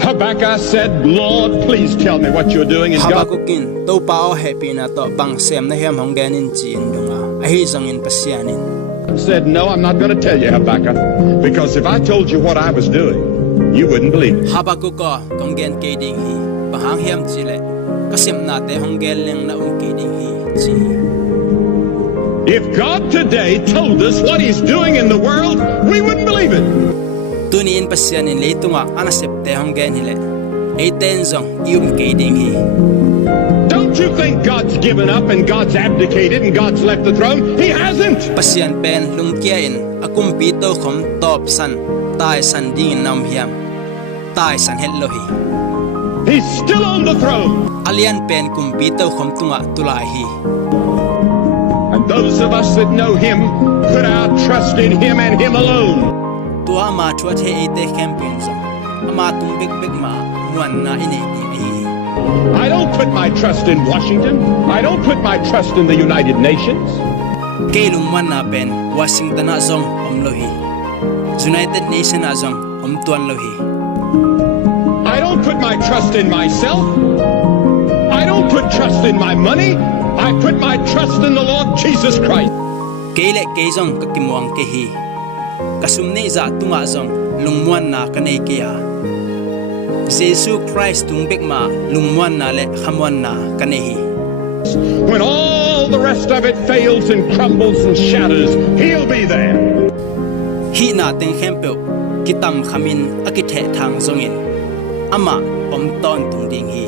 Habakkuk said, Lord, please tell me what you're doing. And God Habakukin to pao happy na to bang sem na hem hongganin chin dunga ahi zangin pasianin said, no, I'm not going to tell you, Habakkuk, because if I told you what I was doing, you wouldn't believe it. Habakuk ko konggen keding hi bahang hem chile kasim na te honggel leng na keding hi chi. If God today told us what he's doing in the world, we wouldn't believe it. Tuniin pasianin leitunga anasep te honggen hile eiten zong keding hi. Don't you think God's given up and God's abdicated and God's left the throne? He hasn't. Pasian pen lungkiain akum pito khom top san tai san ding nam hiam tai san hello hi. He's still on the throne. Alian pen kum pito khom tunga tulai hi. And those of us that know him put our trust in him and him alone. Tua ma chua the ete campaign zong ama tung big ma muan na ine hi. I don't put my trust in Washington. I don't put my trust in the United Nations. Kailum man na pen Washington na zong omlohi. United Nations na zong tuan lohi. I don't put my trust in myself. I don't put trust in my money. I put my trust in the Lord Jesus Christ. Kaile kaizong kakimuang kehi. Kasumne za tunga zong lungmuan na kanay kaya. Jesus Christ tungbek ma lungmuan na le khamuan na kanehi. When all the rest of it fails and crumbles and shatters, he'll be there. Hi na teng hempel kitam khamin akithe thang zongin ama om ton tung ding hi.